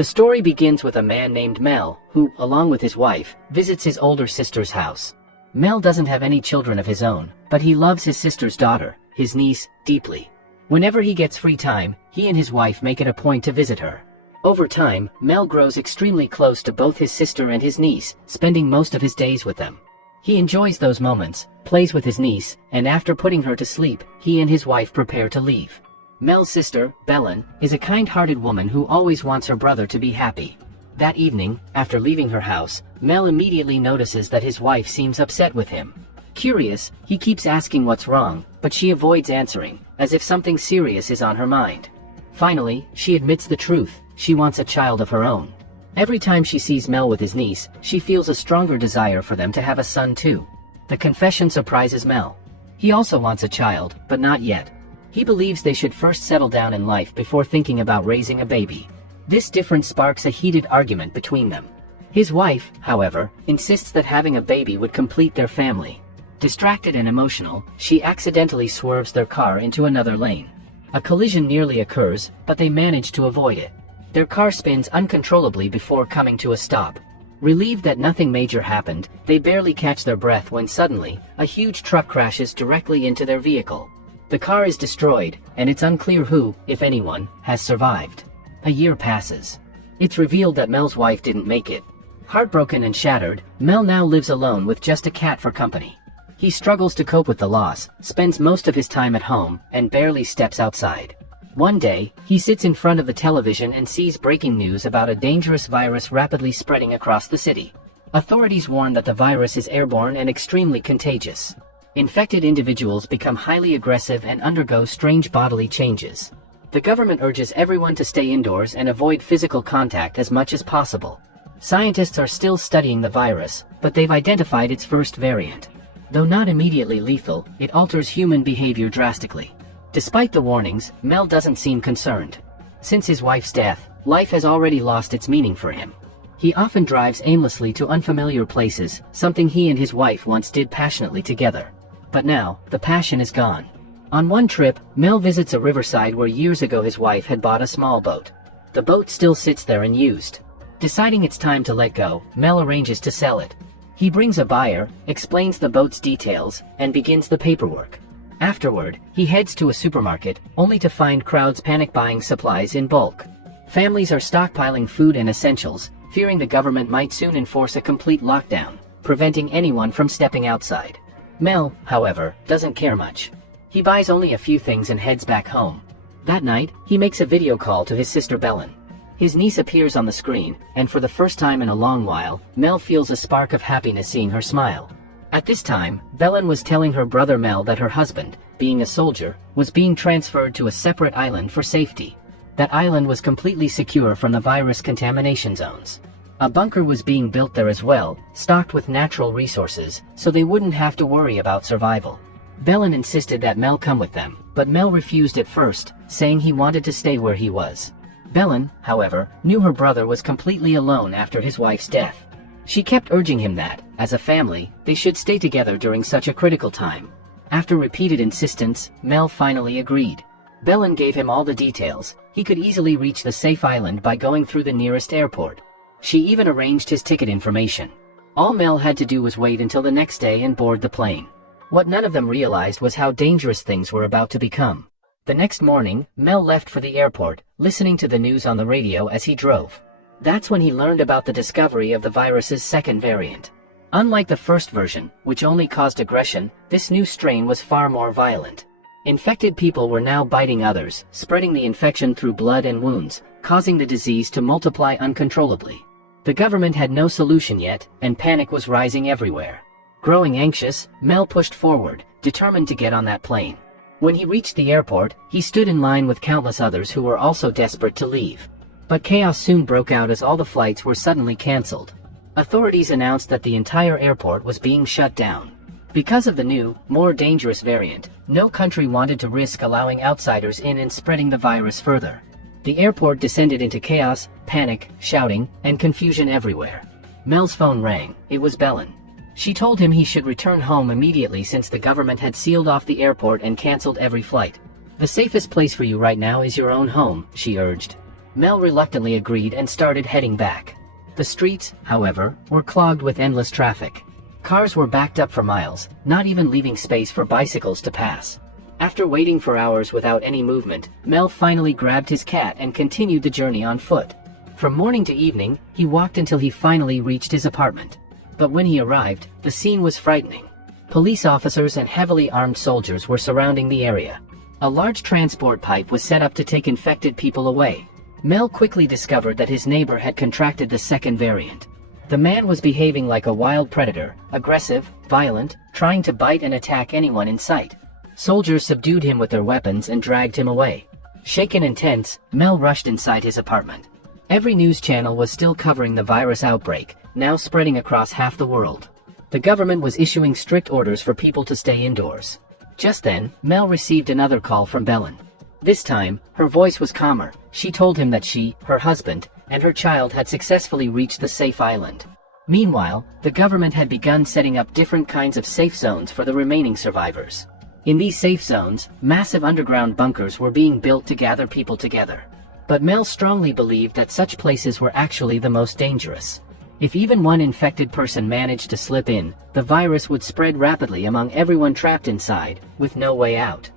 The story begins with a man named Mel, who, along with his wife, visits his older sister's house. Mel doesn't have any children of his own, but he loves his sister's daughter, his niece, deeply. Whenever he gets free time, he and his wife make it a point to visit her. Over time, Mel grows extremely close to both his sister and his niece, spending most of his days with them. He enjoys those moments, plays with his niece, and after putting her to sleep, he and his wife prepare to leave. Mel's sister, Belen, is a kind-hearted woman who always wants her brother to be happy. That evening, after leaving her house, Mel immediately notices that his wife seems upset with him. Curious, he keeps asking what's wrong, but she avoids answering, as if something serious is on her mind. Finally, she admits the truth: she wants a child of her own. Every time she sees Mel with his niece, she feels a stronger desire for them to have a son too. The confession surprises Mel. He also wants a child, but not yet. He believes they should first settle down in life before thinking about raising a baby. This difference sparks a heated argument between them. His wife, however, insists that having a baby would complete their family. Distracted and emotional, she accidentally swerves their car into another lane. A collision nearly occurs, but they manage to avoid it. Their car spins uncontrollably before coming to a stop. Relieved that nothing major happened, they barely catch their breath when suddenly, a huge truck crashes directly into their vehicle. The car is destroyed, and it's unclear who, if anyone, has survived. A year passes. It's revealed that Mel's wife didn't make it. Heartbroken and shattered, Mel now lives alone with just a cat for company. He struggles to cope with the loss, spends most of his time at home, and barely steps outside. One day, he sits in front of the television and sees breaking news about a dangerous virus rapidly spreading across the city. Authorities warn that the virus is airborne and extremely contagious. Infected individuals become highly aggressive and undergo strange bodily changes. The government urges everyone to stay indoors and avoid physical contact as much as possible. Scientists are still studying the virus, but they've identified its first variant. Though not immediately lethal, it alters human behavior drastically. Despite the warnings, Mel doesn't seem concerned. Since his wife's death, life has already lost its meaning for him. He often drives aimlessly to unfamiliar places, something he and his wife once did passionately together. But now, the passion is gone. On one trip, Mel visits a riverside where years ago his wife had bought a small boat. The boat still sits there unused. Deciding it's time to let go, Mel arranges to sell it. He brings a buyer, explains the boat's details, and begins the paperwork. Afterward, he heads to a supermarket, only to find crowds panic buying supplies in bulk. Families are stockpiling food and essentials, fearing the government might soon enforce a complete lockdown, preventing anyone from stepping outside. Mel, however, doesn't care much. He buys only a few things and heads back home. That night, he makes a video call to his sister Belen. His niece appears on the screen, and for the first time in a long while, Mel feels a spark of happiness seeing her smile. At this time, Belen was telling her brother Mel that her husband, being a soldier, was being transferred to a separate island for safety. That island was completely secure from the virus contamination zones. A bunker was being built there as well, stocked with natural resources, so they wouldn't have to worry about survival. Belen insisted that Mel come with them, but Mel refused at first, saying he wanted to stay where he was. Belen, however, knew her brother was completely alone after his wife's death. She kept urging him that, as a family, they should stay together during such a critical time. After repeated insistence, Mel finally agreed. Belen gave him all the details. He could easily reach the safe island by going through the nearest airport. She even arranged his ticket information. All Mel had to do was wait until the next day and board the plane. What none of them realized was how dangerous things were about to become. The next morning, Mel left for the airport, listening to the news on the radio as he drove. That's when he learned about the discovery of the virus's second variant. Unlike the first version, which only caused aggression, this new strain was far more violent. Infected people were now biting others, spreading the infection through blood and wounds, causing the disease to multiply uncontrollably. The government had no solution yet, and panic was rising everywhere. Growing anxious, Mel pushed forward, determined to get on that plane. When he reached the airport, he stood in line with countless others who were also desperate to leave. But chaos soon broke out as all the flights were suddenly canceled. Authorities announced that the entire airport was being shut down. Because of the new, more dangerous variant, no country wanted to risk allowing outsiders in and spreading the virus further. The airport descended into chaos, panic, shouting, and confusion everywhere. Mel's phone rang. It was Belen. She told him he should return home immediately since the government had sealed off the airport and canceled every flight. "The safest place for you right now is your own home," she urged. Mel reluctantly agreed and started heading back. The streets, however, were clogged with endless traffic. Cars were backed up for miles, not even leaving space for bicycles to pass. After waiting for hours without any movement, Mel finally grabbed his cat and continued the journey on foot. From morning to evening, he walked until he finally reached his apartment. But when he arrived, the scene was frightening. Police officers and heavily armed soldiers were surrounding the area. A large transport pipe was set up to take infected people away. Mel quickly discovered that his neighbor had contracted the second variant. The man was behaving like a wild predator, aggressive, violent, trying to bite and attack anyone in sight. Soldiers subdued him with their weapons and dragged him away. Shaken and tense, Mel rushed inside his apartment. Every news channel was still covering the virus outbreak, now spreading across half the world. The government was issuing strict orders for people to stay indoors. Just then, Mel received another call from Belen. This time, her voice was calmer. She told him that she, her husband, and her child had successfully reached the safe island. Meanwhile, the government had begun setting up different kinds of safe zones for the remaining survivors. In these safe zones, massive underground bunkers were being built to gather people together. But Mel strongly believed that such places were actually the most dangerous. If even one infected person managed to slip in, the virus would spread rapidly among everyone trapped inside, with no way out.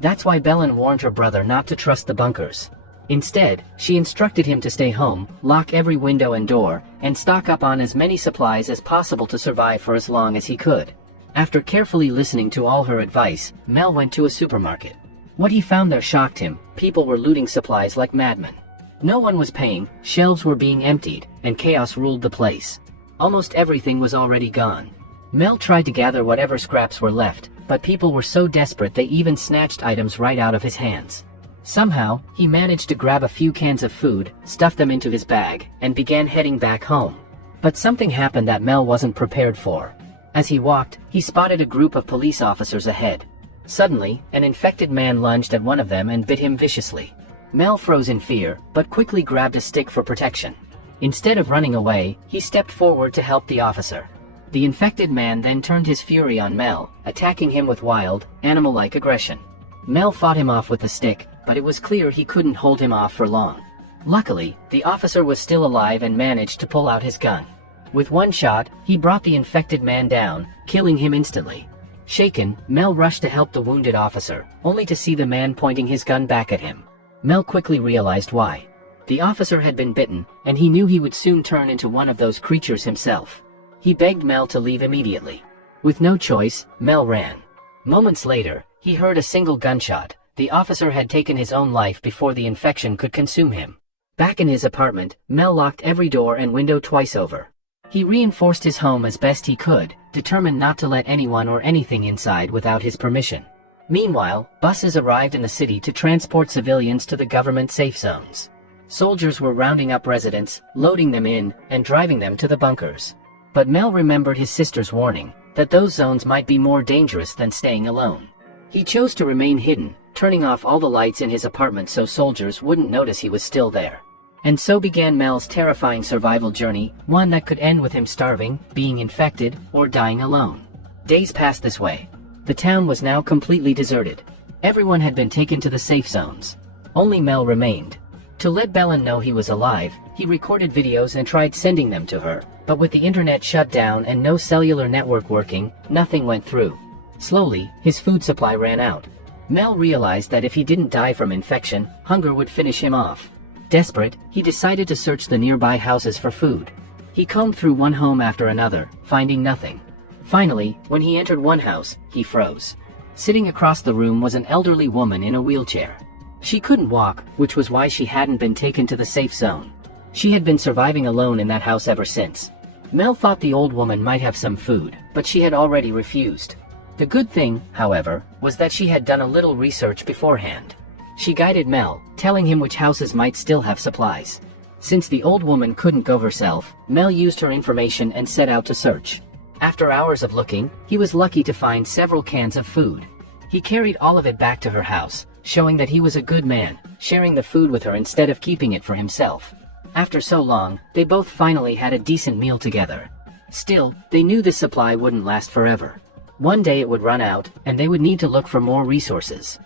That's why Belen warned her brother not to trust the bunkers. Instead, she instructed him to stay home, lock every window and door, and stock up on as many supplies as possible to survive for as long as he could. After carefully listening to all her advice, Mel went to a supermarket. What he found there shocked him. People were looting supplies like madmen. No one was paying, shelves were being emptied, and chaos ruled the place. Almost everything was already gone. Mel tried to gather whatever scraps were left, but people were so desperate they even snatched items right out of his hands. Somehow, he managed to grab a few cans of food, stuffed them into his bag, and began heading back home. But something happened that Mel wasn't prepared for. As he walked, he spotted a group of police officers ahead. Suddenly, an infected man lunged at one of them and bit him viciously. Mel froze in fear, but quickly grabbed a stick for protection. Instead of running away, he stepped forward to help the officer. The infected man then turned his fury on Mel, attacking him with wild, animal-like aggression. Mel fought him off with the stick, but it was clear he couldn't hold him off for long. Luckily, the officer was still alive and managed to pull out his gun. With one shot, he brought the infected man down, killing him instantly. Shaken, Mel rushed to help the wounded officer, only to see the man pointing his gun back at him. Mel quickly realized why. The officer had been bitten, and he knew he would soon turn into one of those creatures himself. He begged Mel to leave immediately. With no choice, Mel ran. Moments later, he heard a single gunshot. The officer had taken his own life before the infection could consume him. Back in his apartment, Mel locked every door and window twice over. He reinforced his home as best he could, determined not to let anyone or anything inside without his permission. Meanwhile, buses arrived in the city to transport civilians to the government safe zones. Soldiers were rounding up residents, loading them in, and driving them to the bunkers. But Mel remembered his sister's warning, that those zones might be more dangerous than staying alone. He chose to remain hidden, turning off all the lights in his apartment so soldiers wouldn't notice he was still there. And so began Mel's terrifying survival journey, one that could end with him starving, being infected, or dying alone. Days passed this way. The town was now completely deserted. Everyone had been taken to the safe zones. Only Mel remained. To let Belen know he was alive, he recorded videos and tried sending them to her, but with the internet shut down and no cellular network working, nothing went through. Slowly, his food supply ran out. Mel realized that if he didn't die from infection, hunger would finish him off. Desperate, he decided to search the nearby houses for food. He combed through one home after another, finding nothing. Finally, when he entered one house, he froze. Sitting across the room was an elderly woman in a wheelchair. She couldn't walk, which was why she hadn't been taken to the safe zone. She had been surviving alone in that house ever since. Mel thought the old woman might have some food, but she had already refused. The good thing, however, was that she had done a little research beforehand. She guided Mel, telling him which houses might still have supplies. Since the old woman couldn't go herself, Mel used her information and set out to search. After hours of looking, he was lucky to find several cans of food. He carried all of it back to her house, showing that he was a good man, sharing the food with her instead of keeping it for himself. After so long, they both finally had a decent meal together. Still, they knew this supply wouldn't last forever. One day it would run out, and they would need to look for more resources.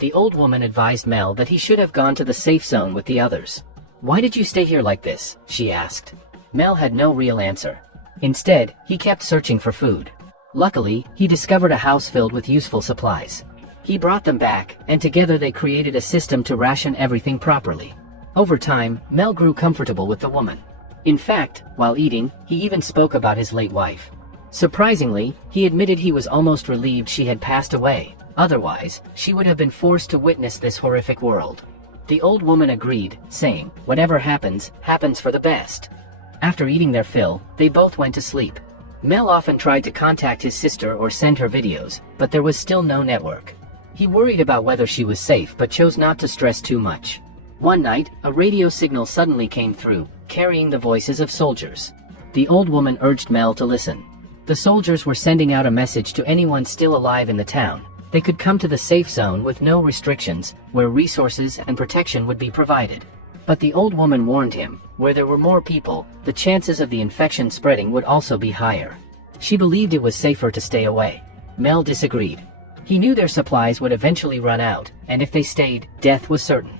The old woman advised Mel that he should have gone to the safe zone with the others. "Why did you stay here like this?" she asked. Mel had no real answer. Instead, he kept searching for food. Luckily, he discovered a house filled with useful supplies. He brought them back, and together they created a system to ration everything properly. Over time, Mel grew comfortable with the woman. In fact, while eating, he even spoke about his late wife. Surprisingly, he admitted he was almost relieved she had passed away. Otherwise, she would have been forced to witness this horrific world. The old woman agreed, saying, "Whatever happens, happens for the best." After eating their fill, they both went to sleep. Mel often tried to contact his sister or send her videos, but there was still no network. He worried about whether she was safe but chose not to stress too much. One night, a radio signal suddenly came through, carrying the voices of soldiers. The old woman urged Mel to listen. The soldiers were sending out a message to anyone still alive in the town. They could come to the safe zone with no restrictions, where resources and protection would be provided. But the old woman warned him, where there were more people, the chances of the infection spreading would also be higher. She believed it was safer to stay away. Mel disagreed. He knew their supplies would eventually run out, and if they stayed, death was certain.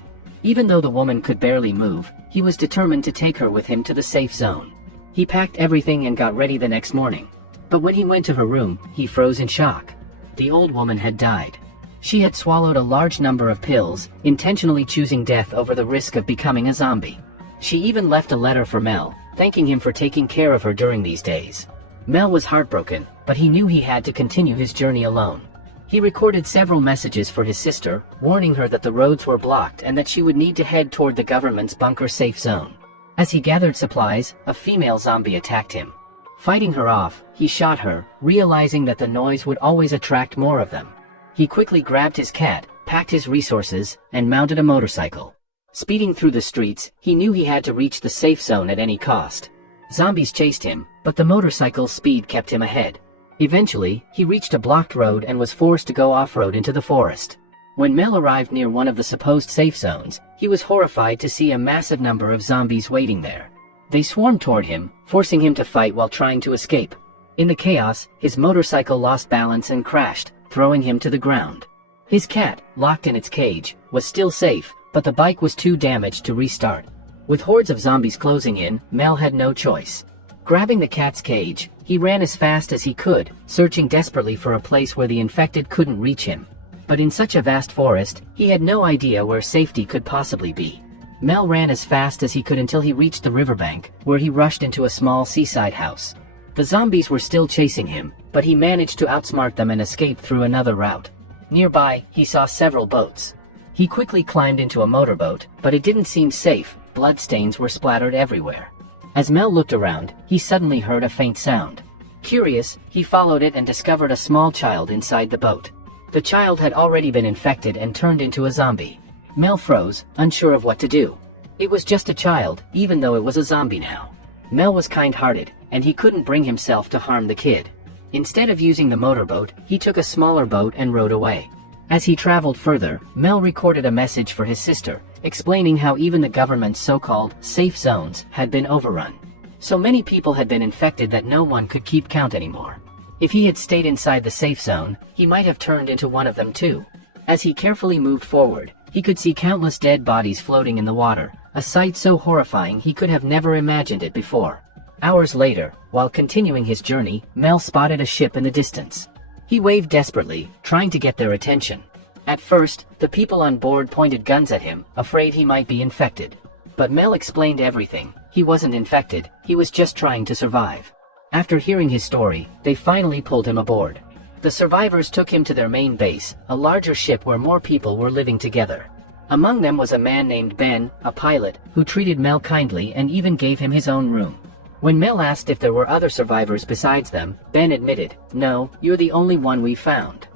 Even though the woman could barely move, he was determined to take her with him to the safe zone. He packed everything and got ready the next morning. But when he went to her room, he froze in shock. The old woman had died. She had swallowed a large number of pills, intentionally choosing death over the risk of becoming a zombie. She even left a letter for Mel, thanking him for taking care of her during these days. Mel was heartbroken, but he knew he had to continue his journey alone. He recorded several messages for his sister, warning her that the roads were blocked and that she would need to head toward the government's bunker safe zone. As he gathered supplies, a female zombie attacked him. Fighting her off, he shot her, realizing that the noise would always attract more of them. He quickly grabbed his cat, packed his resources, and mounted a motorcycle. Speeding through the streets, he knew he had to reach the safe zone at any cost. Zombies chased him, but the motorcycle's speed kept him ahead. Eventually, he reached a blocked road and was forced to go off-road into the forest. When Mel arrived near one of the supposed safe zones, he was horrified to see a massive number of zombies waiting there. They swarmed toward him, forcing him to fight while trying to escape. In the chaos, his motorcycle lost balance and crashed, throwing him to the ground. His cat, locked in its cage, was still safe, but the bike was too damaged to restart. With hordes of zombies closing in, Mel had no choice. Grabbing the cat's cage, he ran as fast as he could, searching desperately for a place where the infected couldn't reach him. But in such a vast forest, he had no idea where safety could possibly be. Mel ran as fast as he could until he reached the riverbank, where he rushed into a small seaside house. The zombies were still chasing him, but he managed to outsmart them and escape through another route. Nearby, he saw several boats. He quickly climbed into a motorboat, but it didn't seem safe. Bloodstains were splattered everywhere. As Mel looked around, he suddenly heard a faint sound. Curious, he followed it and discovered a small child inside the boat. The child had already been infected and turned into a zombie. Mel froze, unsure of what to do. It was just a child, even though it was a zombie now. Mel was kind-hearted, and he couldn't bring himself to harm the kid. Instead of using the motorboat, he took a smaller boat and rowed away. As he traveled further, Mel recorded a message for his sister, explaining how even the government's so-called safe zones had been overrun. So many people had been infected that no one could keep count anymore. If he had stayed inside the safe zone, he might have turned into one of them too. As he carefully moved forward, he could see countless dead bodies floating in the water, a sight so horrifying he could have never imagined it before. Hours later, while continuing his journey, Mel spotted a ship in the distance. He waved desperately, trying to get their attention. At first, the people on board pointed guns at him, afraid he might be infected. But Mel explained everything. He wasn't infected, he was just trying to survive. After hearing his story, they finally pulled him aboard. The survivors took him to their main base, a larger ship where more people were living together. Among them was a man named Ben, a pilot, who treated Mel kindly and even gave him his own room. When Mel asked if there were other survivors besides them, Ben admitted, "No, you're the only one we found."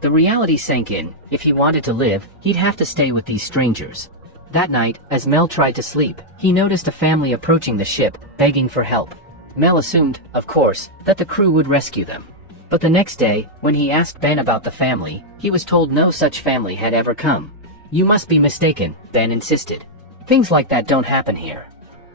The reality sank in. If he wanted to live, he'd have to stay with these strangers. That night, as Mel tried to sleep, he noticed a family approaching the ship, begging for help. Mel assumed, of course, that the crew would rescue them. But the next day, when he asked Ben about the family, he was told no such family had ever come. "You must be mistaken," Ben insisted. "Things like that don't happen here."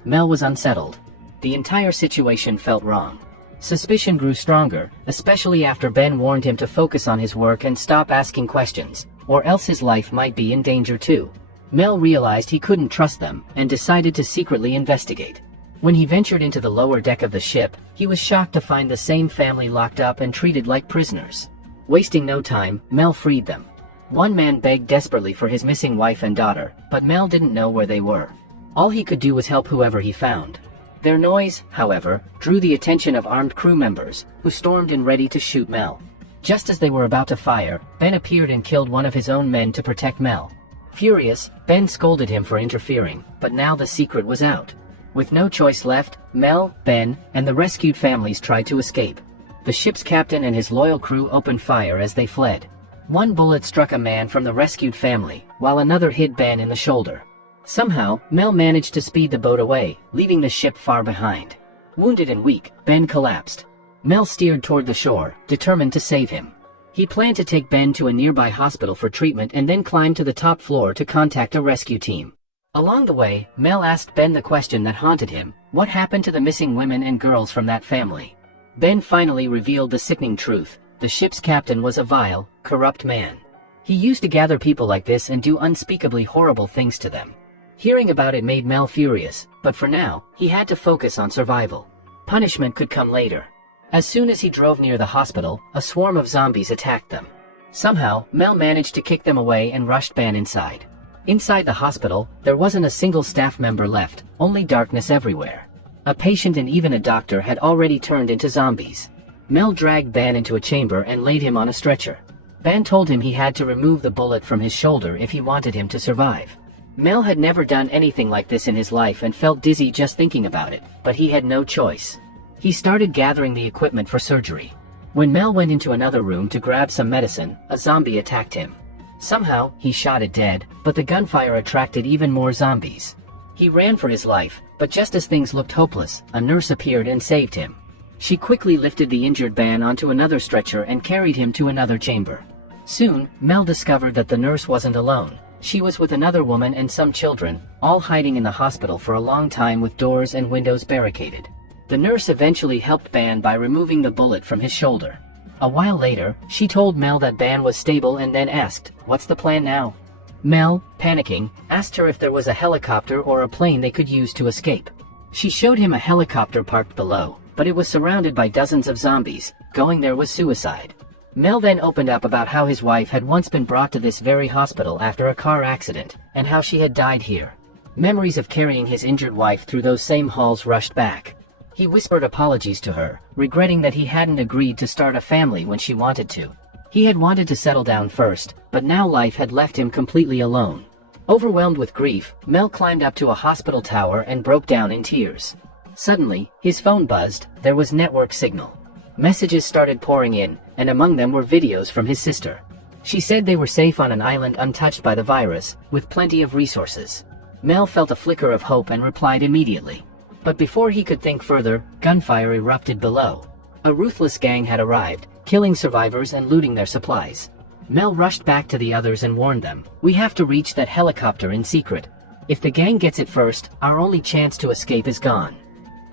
Mel was unsettled. The entire situation felt wrong. Suspicion grew stronger, especially after Ben warned him to focus on his work and stop asking questions, or else his life might be in danger too. Mel realized he couldn't trust them and decided to secretly investigate. When he ventured into the lower deck of the ship, he was shocked to find the same family locked up and treated like prisoners. Wasting no time, Mel freed them. One man begged desperately for his missing wife and daughter, but Mel didn't know where they were. All he could do was help whoever he found. Their noise, however, drew the attention of armed crew members, who stormed in ready to shoot Mel. Just as they were about to fire, Ben appeared and killed one of his own men to protect Mel. Furious, Ben scolded him for interfering, but now the secret was out. With no choice left, Mel, Ben, and the rescued families tried to escape. The ship's captain and his loyal crew opened fire as they fled. One bullet struck a man from the rescued family, while another hit Ben in the shoulder. Somehow, Mel managed to speed the boat away, leaving the ship far behind. Wounded and weak, Ben collapsed. Mel steered toward the shore, determined to save him. He planned to take Ben to a nearby hospital for treatment and then climb to the top floor to contact a rescue team. Along the way, Mel asked Ben the question that haunted him: what happened to the missing women and girls from that family? Ben finally revealed the sickening truth: the ship's captain was a vile, corrupt man. He used to gather people like this and do unspeakably horrible things to them. Hearing about it made Mel furious, but for now, he had to focus on survival. Punishment could come later. As soon as he drove near the hospital, a swarm of zombies attacked them. Somehow, Mel managed to kick them away and rushed Ben inside. Inside the hospital, there wasn't a single staff member left, only darkness everywhere. A patient and even a doctor had already turned into zombies. Mel dragged Ben into a chamber and laid him on a stretcher. Ben told him he had to remove the bullet from his shoulder if he wanted him to survive. Mel had never done anything like this in his life and felt dizzy just thinking about it, but he had no choice. He started gathering the equipment for surgery. When Mel went into another room to grab some medicine, a zombie attacked him. Somehow, he shot it dead, but the gunfire attracted even more zombies. He ran for his life, but just as things looked hopeless, a nurse appeared and saved him. She quickly lifted the injured man onto another stretcher and carried him to another chamber. Soon, Mel discovered that the nurse wasn't alone. She was with another woman and some children, all hiding in the hospital for a long time with doors and windows barricaded. The nurse eventually helped Ben by removing the bullet from his shoulder. A while later, she told Mel that Ben was stable and then asked, "What's the plan now?" Mel, panicking, asked her if there was a helicopter or a plane they could use to escape. She showed him a helicopter parked below, but it was surrounded by dozens of zombies. Going there was suicide. Mel then opened up about how his wife had once been brought to this very hospital after a car accident, and how she had died here. Memories of carrying his injured wife through those same halls rushed back. He whispered apologies to her, regretting that he hadn't agreed to start a family when she wanted to. He had wanted to settle down first, but now life had left him completely alone. Overwhelmed with grief, Mel climbed up to a hospital tower and broke down in tears. Suddenly, his phone buzzed. There was network signal. Messages started pouring in, and among them were videos from his sister. She said they were safe on an island untouched by the virus, with plenty of resources. Mel felt a flicker of hope and replied immediately. But before he could think further, gunfire erupted below. A ruthless gang had arrived, killing survivors and looting their supplies. Mel rushed back to the others and warned them, "We have to reach that helicopter in secret. If the gang gets it first, our only chance to escape is gone."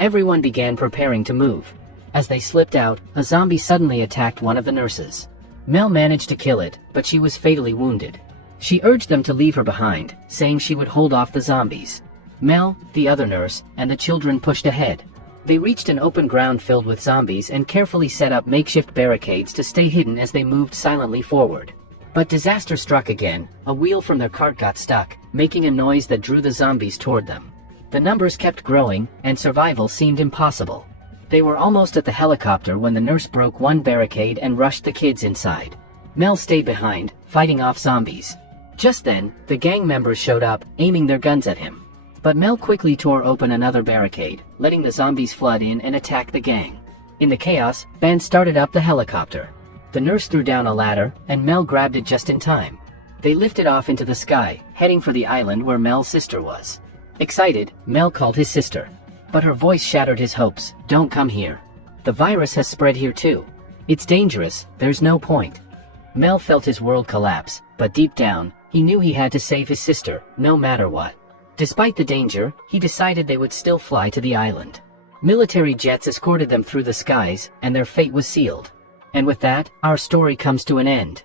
Everyone began preparing to move. As they slipped out, a zombie suddenly attacked one of the nurses. Mel managed to kill it, but she was fatally wounded. She urged them to leave her behind, saying she would hold off the zombies. Mel, the other nurse, and the children pushed ahead. They reached an open ground filled with zombies and carefully set up makeshift barricades to stay hidden as they moved silently forward. But disaster struck again. A wheel from their cart got stuck, making a noise that drew the zombies toward them. The numbers kept growing, and survival seemed impossible. They were almost at the helicopter when the nurse broke one barricade and rushed the kids inside. Mel stayed behind, fighting off zombies. Just then, the gang members showed up, aiming their guns at him. But Mel quickly tore open another barricade, letting the zombies flood in and attack the gang. In the chaos, Ben started up the helicopter. The nurse threw down a ladder, and Mel grabbed it just in time. They lifted off into the sky, heading for the island where Mel's sister was. Excited, Mel called his sister. But her voice shattered his hopes. "Don't come here. The virus has spread here too. It's dangerous, there's no point." Mel felt his world collapse, but deep down, he knew he had to save his sister, no matter what. Despite the danger, he decided they would still fly to the island. Military jets escorted them through the skies, and their fate was sealed. And with that, our story comes to an end.